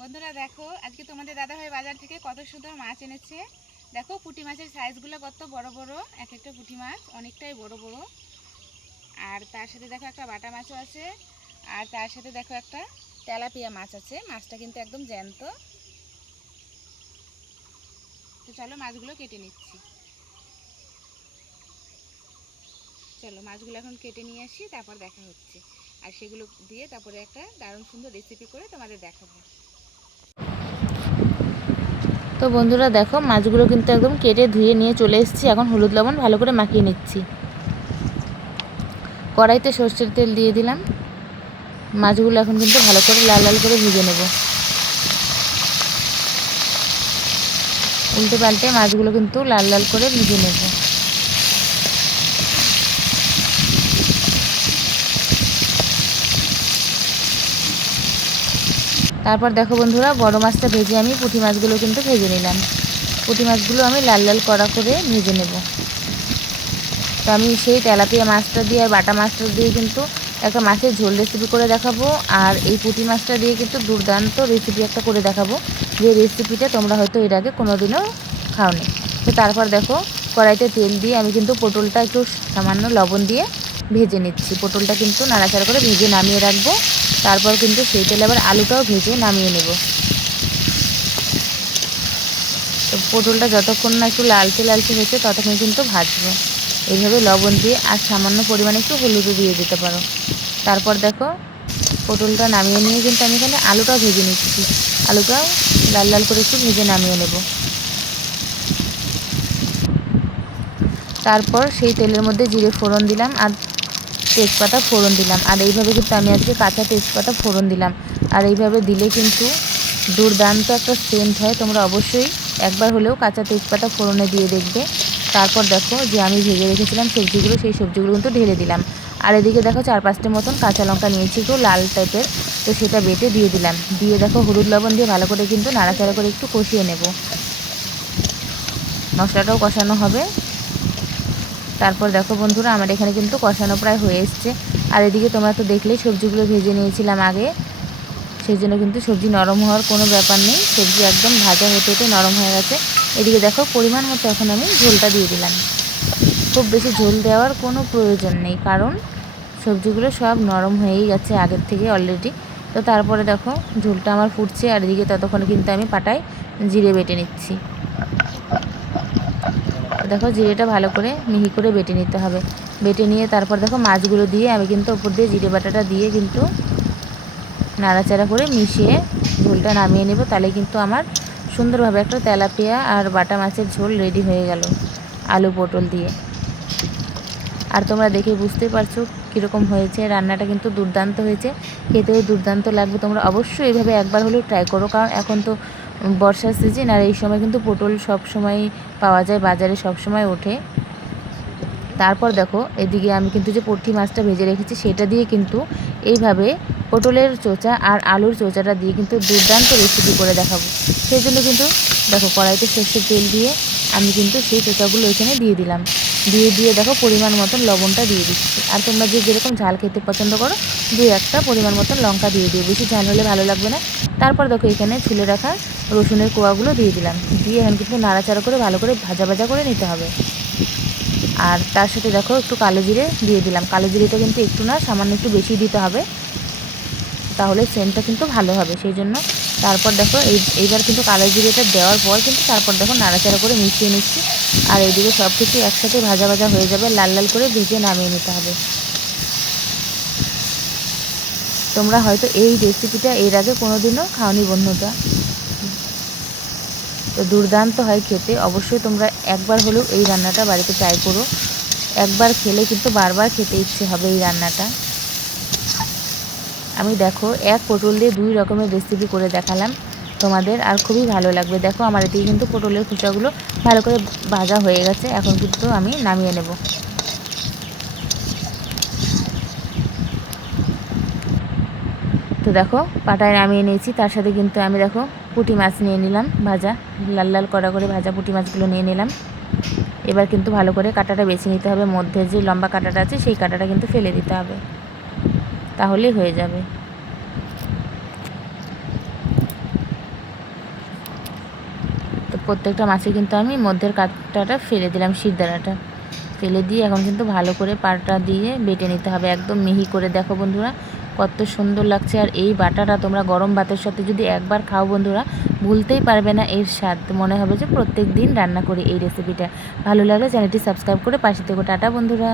বন্ধুরা দেখো, আজকে তোমাদের দাদাভাই বাজার থেকে কত সুন্দর মাছ এনেছে। দেখো পুঁটি মাছের সাইজগুলো কত বড় বড়, এক একটা পুঁটি মাছ অনেকটাই বড় বড়। আর তার সাথে দেখো একটা বাটা মাছও আছে, আর তার সাথে দেখো একটা তেলাপিয়া মাছ আছে। মাছটা কিন্তু একদম জ্যান্ত। তো চলো মাছগুলো কেটে নিচ্ছি। চলো মাছগুলো এখন কেটে নিয়ে আসি, তারপর দেখা হচ্ছে। আর সেগুলো দিয়ে তারপরে একটা দারুণ সুন্দর রেসিপি করে তোমাদের দেখাবো। তো বন্ধুরা দেখো, মাছগুলো কিন্তু একদম কেটে ধুয়ে নিয়ে চলে এসেছি। এখন হলুদ লবণ ভালো করে মাখিয়ে নিচ্ছি। কড়াইতে সর্ষের তেল দিয়ে দিলাম। মাছগুলো এখন কিন্তু ভালো করে লাল লাল করে ভেজে নেব। উল্টে পাল্টে মাছগুলো কিন্তু লাল লাল করে ভেজে নেব। তারপর দেখো বন্ধুরা, বড় মাছটা ভেজে আমি পুঁটি মাছগুলো কিন্তু ভেজে নিলাম। পুঁটি মাছগুলো আমি লাল লাল কড়া করে ভেজে নেব। তো আমি সেই তেলাপিয়া মাছটা দিয়ে আর বাটা মাছটা দিয়ে কিন্তু একটা মাছের ঝোল রেসিপি করে দেখাবো। আর এই পুঁটি মাছটা দিয়ে কিন্তু দুর্দান্ত রেসিপি একটা করে দেখাবো, যে রেসিপিটা তোমরা হয়তো এর আগে কোনোদিনও খাওনি। তো তারপর দেখো, কড়াইতে তেল দিয়ে আমি কিন্তু পটলটা একটু সামান্য লবণ দিয়ে ভেজে নিচ্ছি। পটলটা কিন্তু নাড়াচাড়া করে ভেজে নামিয়ে রাখবো। তারপর কিন্তু সেই তেলে আবার আলুটাও ভেজে নামিয়ে নেব। তো পটলটা যতক্ষণ না একটু লালচে লালচে হয়েছে ততক্ষণ কিন্তু ভাজবো। এইভাবে লবণ দিয়ে আর সামান্য পরিমাণে একটু হলুদও দিয়ে দিতে পারো। তারপর দেখো, পটলটা নামিয়ে নিয়ে কিন্তু আমি এখানে আলুটাও ভেজে নিচ্ছি। আলুটাও লাল লাল করে একটু ভেজে নামিয়ে নেব। তারপর সেই তেলের মধ্যে জিরে ফোড়ন দিলাম আর তেজপাতা ফোড়ন দিলাম। আর এইভাবে কিন্তু আমি আজকে কাঁচা তেজপাতা ফোড়ন দিলাম। আর এইভাবে দিলে কিন্তু দুর্দান্ত একটা সেন্ট হয়। তোমরা অবশ্যই একবার হলেও কাঁচা তেজপাতা ফোড়নে দিয়ে দেখবে। তারপর দেখো, যে আমি ভেজে রেখেছিলাম সবজিগুলো, সেই সবজিগুলো কিন্তু ঢেলে দিলাম। আর এদিকে দেখো 4-5টি মতন কাঁচা লঙ্কা নিয়েছি, একটু লাল টাইপের। তো সেটা বেটে দিয়ে দিলাম। দিয়ে দেখো হলুদ লবণ দিয়ে ভালো করে কিন্তু নাড়াচাড়া করে একটু কষিয়ে নেব। মশলাটাও কষানো হবে। তারপর দেখো বন্ধুরা, আমার এখানে কিন্তু কষানো প্রায় হয়ে এসছে। আর এদিকে তোমরা তো দেখলেই সবজিগুলো ভেজে নিয়েছিলাম আগে, সেই জন্য কিন্তু সবজি নরম হওয়ার কোনো ব্যাপার নেই। সবজি একদম ভাজা হতে হতে নরম হয়ে গেছে। এদিকে দেখো পরিমাণ মতো এখন আমি ঝোলটা দিয়ে দিলাম। খুব বেশি ঝোল দেওয়ার কোনো প্রয়োজন নেই, কারণ সবজিগুলো সব নরম হয়েই গেছে আগের থেকে অলরেডি। তো তারপরে দেখো ঝোলটা আমার ফুটছে, আর এদিকে ততক্ষণে কিন্তু আমি পাটায় জিরে বেটে নিচ্ছি। দেখো জিরেটা ভালো করে মিহি করে বেটে নিতে হবে। বেটে নিয়ে তারপর দেখো মাছগুলো দিয়ে আমি কিন্তু ওপর দিয়ে জিরে বাটাটা দিয়ে কিন্তু নাড়াচাড়া করে মিশিয়ে ঝোলটা নামিয়ে নেব। তাহলে কিন্তু আমার সুন্দরভাবে একটা তেলাপিয়া আর বাটা মাছের ঝোল রেডি হয়ে গেল আলু পটল দিয়ে। আর তোমরা দেখে বুঝতেই পারছো কীরকম হয়েছে। রান্নাটা কিন্তু দুর্দান্ত হয়েছে, খেতেও দুর্দান্ত লাগবে। তোমরা অবশ্যই এইভাবে একবার হলেও ট্রাই করো, কারণ এখন তো বর্ষার সিজন, আর এই সময় কিন্তু পটল সব সময় পাওয়া যায়, বাজারে সব সময় ওঠে। তারপর দেখো, এদিকে আমি কিন্তু যে পুঁটি মাছটা ভেজে রেখেছি সেটা দিয়ে কিন্তু এইভাবে পটলের চোচা আর আলুর চোচাটা দিয়ে কিন্তু দুর্দান্ত রেসিপি করে দেখাবো। সেই জন্য কিন্তু দেখো কড়াইতে সর্ষের তেল দিয়ে আমি কিন্তু সেই চোচাগুলো এখানে দিয়ে দিলাম। দিয়ে দেখো পরিমাণ মতন লবণটা দিয়ে দিচ্ছি। আর তোমরা যে যেরকম ঝাল খেতে পছন্দ করো, 2-1টা পরিমাণ মতন লঙ্কা দিয়ে দিও, বেশি ঝাল হলে ভালো লাগবে না। তারপর দেখো এখানে ছুলে রাখা রসুনের কোয়াগুলো দিয়ে দিলাম। দিয়ে এখন কিন্তু নাড়াচাড়া করে ভালো করে ভাজা ভাজা করে নিতে হবে। আর তার সাথে দেখো একটু কালো জিরে দিয়ে দিলাম। কালো জিরেটা কিন্তু একটু না, সামান্য একটু বেশি দিতে হবে, তাহলে সেন্টটা কিন্তু ভালো হবে, সেই জন্য। তারপর দেখো এইবার কিন্তু কালো জিরেটা দেওয়ার পর কিন্তু তারপর দেখো নাড়াচাড়া করে মিশিয়ে নিচ্ছি। আর এইদিকে সব কিছু একসাথে ভাজা ভাজা হয়ে যাবে, লাল লাল করে ভেজে নামিয়ে নিতে হবে। তোমরা হয়তো এই রেসিপিটা এর আগে কোনোদিনও খাওনি বন্ধুরা, তো দুর্দান্ত হয় খেতে। অবশ্যই তোমরা একবার হলেও এই রান্নাটা বাড়িতে ট্রাই করো। একবার খেলে কিন্তু বারবার খেতে ইচ্ছে হবে এই রান্নাটা। আমি দেখো এক পটল দিয়ে 2 রকমের রেসিপি করে দেখালাম তোমাদের, আর খুবই ভালো লাগবে। দেখো আমার এদিকে কিন্তু পটলের খোসাগুলো ভালো করে ভাজা হয়ে গেছে। এখন কিন্তু আমি নামিয়ে নেব। তো দেখো পাটায় নামিয়ে নিয়েছি। তার সাথে কিন্তু আমি দেখো পুঁটি মাছ নিয়ে নিলাম ভাজা, লাল লাল কড়া করে ভাজা পুঁটি মাছগুলো নিয়ে নিলাম। এবার কিন্তু ভালো করে কাঁটাটা বেছে নিতে হবে, মধ্যে যে লম্বা কাঁটাটা আছে সেই কাঁটাটা কিন্তু ফেলে দিতে হবে, তাহলেই হয়ে যাবে। প্রত্যেকটা মাছে কিন্তু আমি মধ্যের কাঁটাটা ফেলে দিলাম, শিরদাঁড়াটা ফেলে দিয়ে এখন কিন্তু ভালো করে পাটা দিয়ে বেটে নিতে হবে একদম মিহি করে। দেখো বন্ধুরা কত সুন্দর লাগছে। আর এই বাটাটা তোমরা গরম ভাতের সাথে যদি একবার খাও বন্ধুরা, ভুলতেই পারবে না এর স্বাদ, মনে হবে যে প্রত্যেক দিন রান্না করি এই রেসিপিটা। ভালো লাগলে চ্যানেলটি সাবস্ক্রাইব করে পাশে থেকো। টাটা বন্ধুরা।